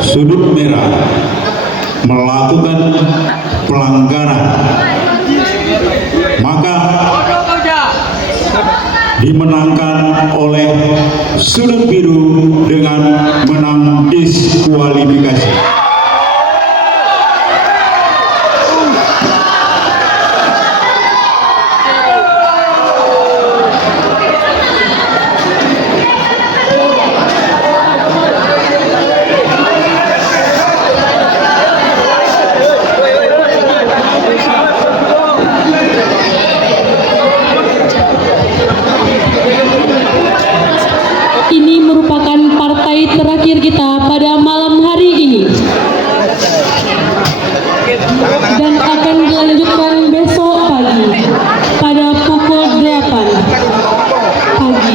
sudut merah melakukan pelanggaran, maka dimenangkan oleh sudut biru dengan menang diskualifikasi. Ini merupakan partai terakhir kita pada malam hari ini dan akan dilanjutkan besok pagi pada pukul 8 pagi.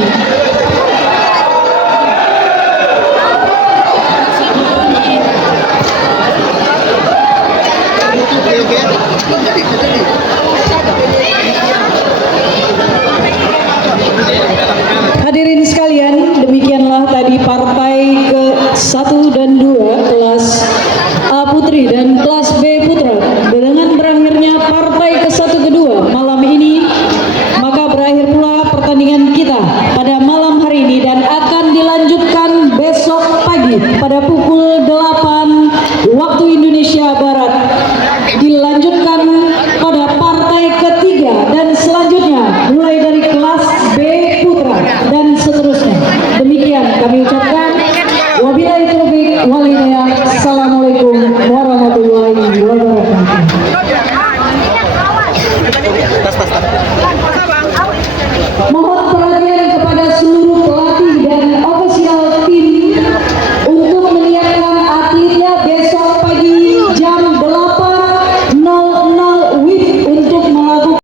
Hadirin sekalian, demikianlah tadi partai ke-1 dan 2 kelas A Putri dan kelas B Putra. Dengan berakhirnya partai ke-1 kedua malam ini, maka berakhir pula pertandingan kita pada malam hari ini dan akan dilanjutkan besok pagi pada pukul 8 waktu Indonesia Barat. Dilanjutkan pada partai ketiga dan selanjutnya mulai dari kelas B Putra dan seterusnya. Demikian kami ucapkan wabillahi taufiq wal hidayah. Assalamualaikum warahmatullahi wabarakatuh. Mohon perhatian kepada seluruh pelatih dan ofisial tim untuk menyiapkan atletnya besok pagi jam 8.00 WIB untuk melakukan